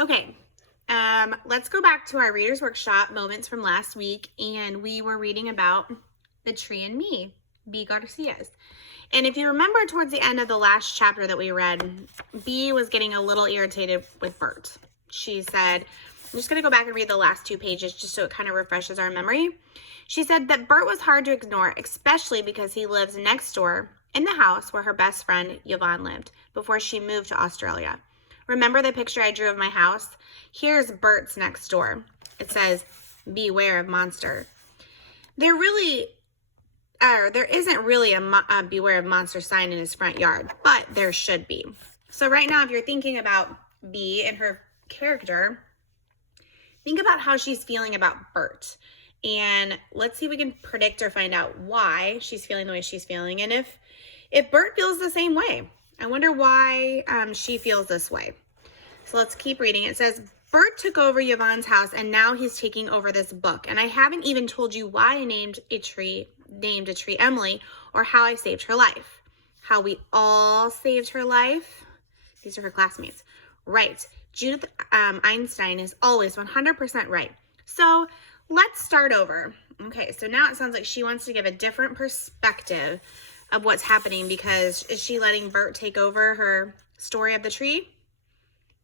Okay, let's go back to our Reader's Workshop moments from last week, and we were reading about The Tree and Me, Bea Garcia's. And if you remember towards the end of the last chapter that we read, Bea was getting a little irritated with Bert. She said, I'm just going to go back and read the last 2 pages just so it kind of refreshes our memory. She said that Bert was hard to ignore, especially because he lives next door in the house where her best friend Yvonne lived before she moved to Australia. Remember the picture I drew of my house? Here's Bert's next door. It says, beware of monster. There isn't really a beware of monster sign in his front yard, but there should be. So right now, if you're thinking about Bea and her character, think about how she's feeling about Bert. And let's see if we can predict or find out why she's feeling the way she's feeling. And if Bert feels the same way. I wonder why she feels this way. So let's keep reading. It says, Bert took over Yvonne's house and now he's taking over this book. And I haven't even told you why I named a tree Emily, or how I saved her life. How we all saved her life. These are her classmates. Right. Judith Einstein is always 100% right. So let's start over. Okay, so now it sounds like she wants to give a different perspective of what's happening, because is she letting Bert take over her story of the tree?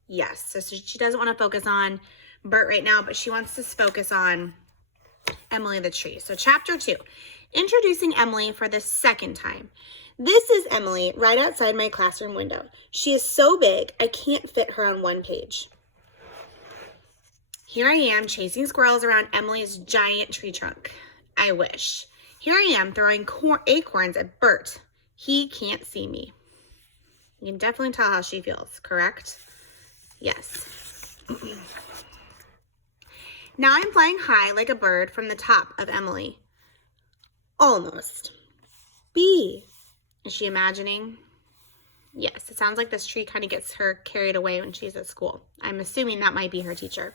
Yes. So she doesn't want to focus on Bert right now, but she wants to focus on Emily the tree. So chapter 2, introducing Emily for the second time. This is Emily right outside my classroom window. She is so big, I can't fit her on one page. Here I am chasing squirrels around Emily's giant tree trunk. I wish. Here I am throwing acorns at Bert. He can't see me. You can definitely tell how she feels, correct? Yes. Now I'm flying high like a bird from the top of Emily. Almost. Bea. Is she imagining? Yes, it sounds like this tree kind of gets her carried away when she's at school. I'm assuming that might be her teacher.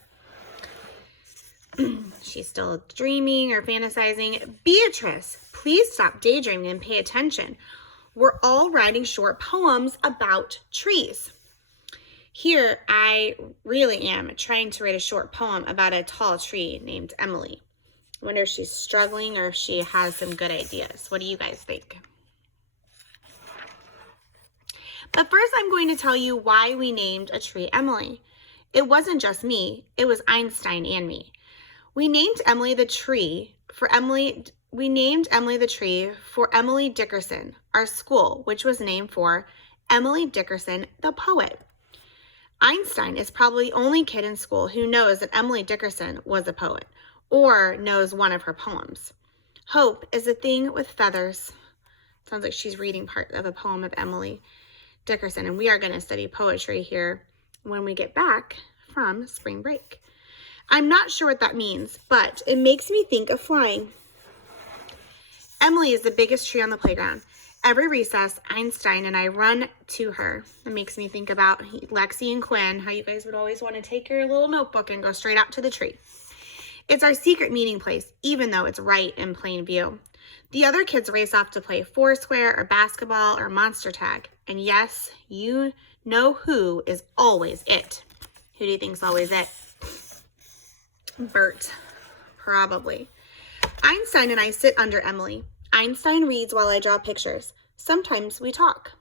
She's still dreaming or fantasizing. Beatrice, please stop daydreaming and pay attention. We're all writing short poems about trees. Here, I really am trying to write a short poem about a tall tree named Emily. I wonder if she's struggling or if she has some good ideas. What do you guys think? But first, I'm going to tell you why we named a tree Emily. It wasn't just me. It was Einstein and me. We named Emily the tree for Emily Dickerson, our school, which was named for Emily Dickerson, the poet. Einstein is probably the only kid in school who knows that Emily Dickerson was a poet, or knows one of her poems. Hope is a thing with feathers. Sounds like she's reading part of a poem of Emily Dickerson, and we are going to study poetry here when we get back from spring break. I'm not sure what that means, but it makes me think of flying. Emily is the biggest tree on the playground. Every recess, Einstein and I run to her. It makes me think about Lexi and Quinn, how you guys would always want to take your little notebook and go straight out to the tree. It's our secret meeting place, even though it's right in plain view. The other kids race off to play Foursquare or basketball or monster tag. And yes, you know who is always it. Who do you think's always it? Bert, probably. Einstein and I sit under Emily. Einstein reads while I draw pictures. Sometimes we talk.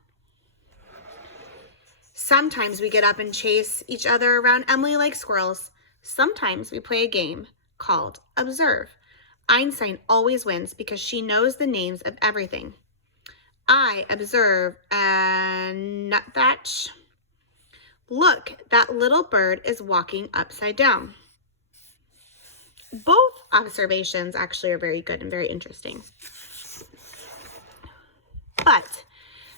Sometimes we get up and chase each other around Emily like squirrels. Sometimes we play a game called Observe. Einstein always wins because she knows the names of everything. I observe a nuthatch. Look, that little bird is walking upside down. Both observations actually are very good and very interesting. But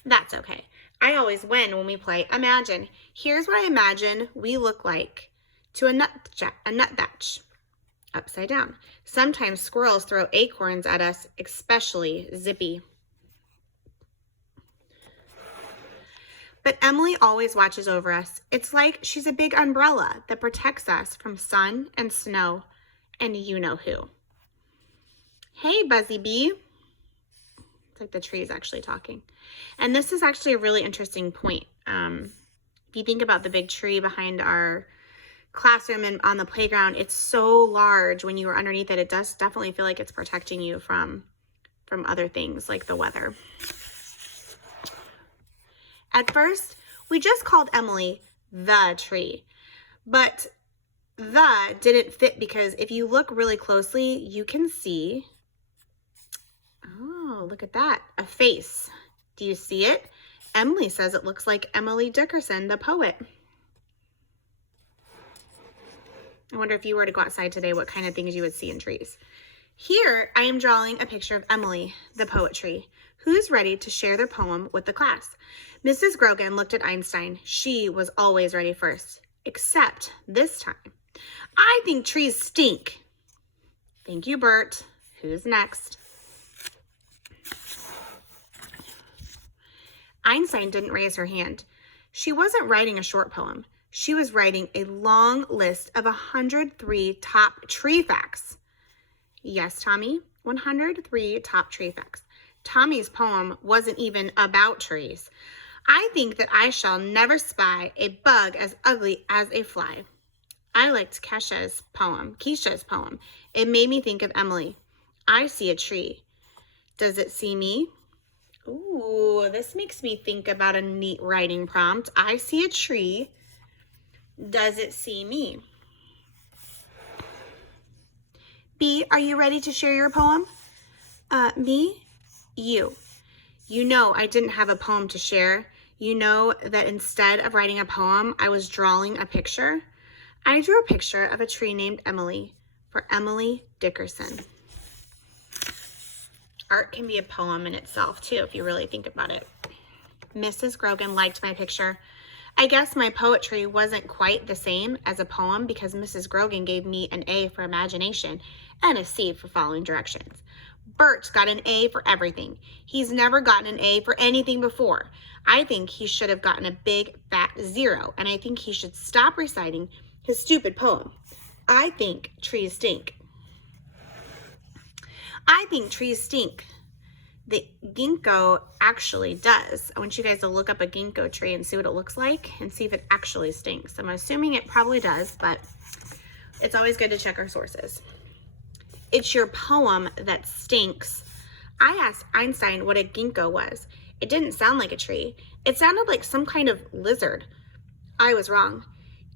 that's okay. I always win when we play Imagine. Here's what I imagine we look like to a nuthatch. Upside down. Sometimes squirrels throw acorns at us, especially Zippy. But Emily always watches over us. It's like she's a big umbrella that protects us from sun and snow and you know who. Hey, Buzzy Bee. It's like the tree is actually talking. And this is actually a really interesting point. If you think about the big tree behind our classroom and on the playground, it's so large when you are underneath it. It does definitely feel like it's protecting you from other things like the weather. At first, we just called Emily the tree, but the didn't fit because if you look really closely, you can see, oh, look at that, a face. Do you see it? Emily says it looks like Emily Dickerson, the poet. I wonder if you were to go outside today, what kind of things you would see in trees. Here, I am drawing a picture of Emily, the poetry, who's ready to share their poem with the class. Mrs. Grogan looked at Einstein. She was always ready first, except this time. I think trees stink. Thank you, Bert. Who's next? Einstein didn't raise her hand. She wasn't writing a short poem. She was writing a long list of 103 top tree facts. Yes, Tommy, 103 top tree facts. Tommy's poem wasn't even about trees. I think that I shall never spy a bug as ugly as a fly. I liked Keisha's poem. It made me think of Emily. I see a tree. Does it see me? Ooh, this makes me think about a neat writing prompt. I see a tree. Does it see me? B, are you ready to share your poem? Me? You. You know I didn't have a poem to share. You know that instead of writing a poem, I was drawing a picture. I drew a picture of a tree named Emily for Emily Dickerson. Art can be a poem in itself too, if you really think about it. Mrs. Grogan liked my picture. I guess my poetry wasn't quite the same as a poem because Mrs. Grogan gave me an A for imagination and a C for following directions. Bert got an A for everything. He's never gotten an A for anything before. I think he should have gotten a big fat 0, and I think he should stop reciting his stupid poem. I think trees stink. I think trees stink. The ginkgo actually does. I want you guys to look up a ginkgo tree and see what it looks like and see if it actually stinks. I'm assuming it probably does, but it's always good to check our sources. It's your poem that stinks. I asked Einstein what a ginkgo was. It didn't sound like a tree. It sounded like some kind of lizard. I was wrong.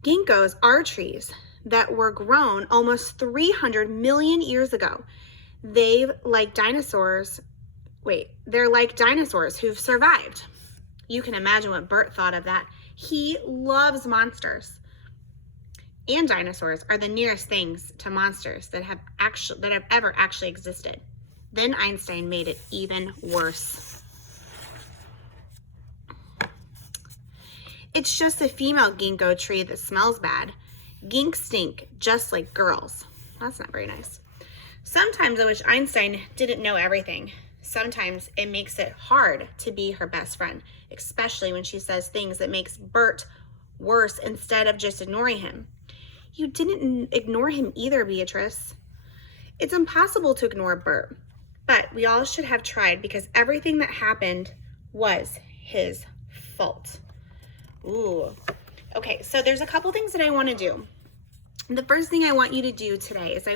Ginkgos are trees that were grown almost 300 million years ago. They're like dinosaurs who've survived. You can imagine what Bert thought of that. He loves monsters. And dinosaurs are the nearest things to monsters that have ever actually existed. Then Einstein made it even worse. It's just a female ginkgo tree that smells bad. Ginks stink just like girls. That's not very nice. Sometimes I wish Einstein didn't know everything. Sometimes it makes it hard to be her best friend, especially when she says things that makes Bert worse instead of just ignoring him. You didn't ignore him either, Beatrice. It's impossible to ignore Bert, but we all should have tried because everything that happened was his fault. Ooh. Okay, so there's a couple things that I want to do. The first thing I want you to do today is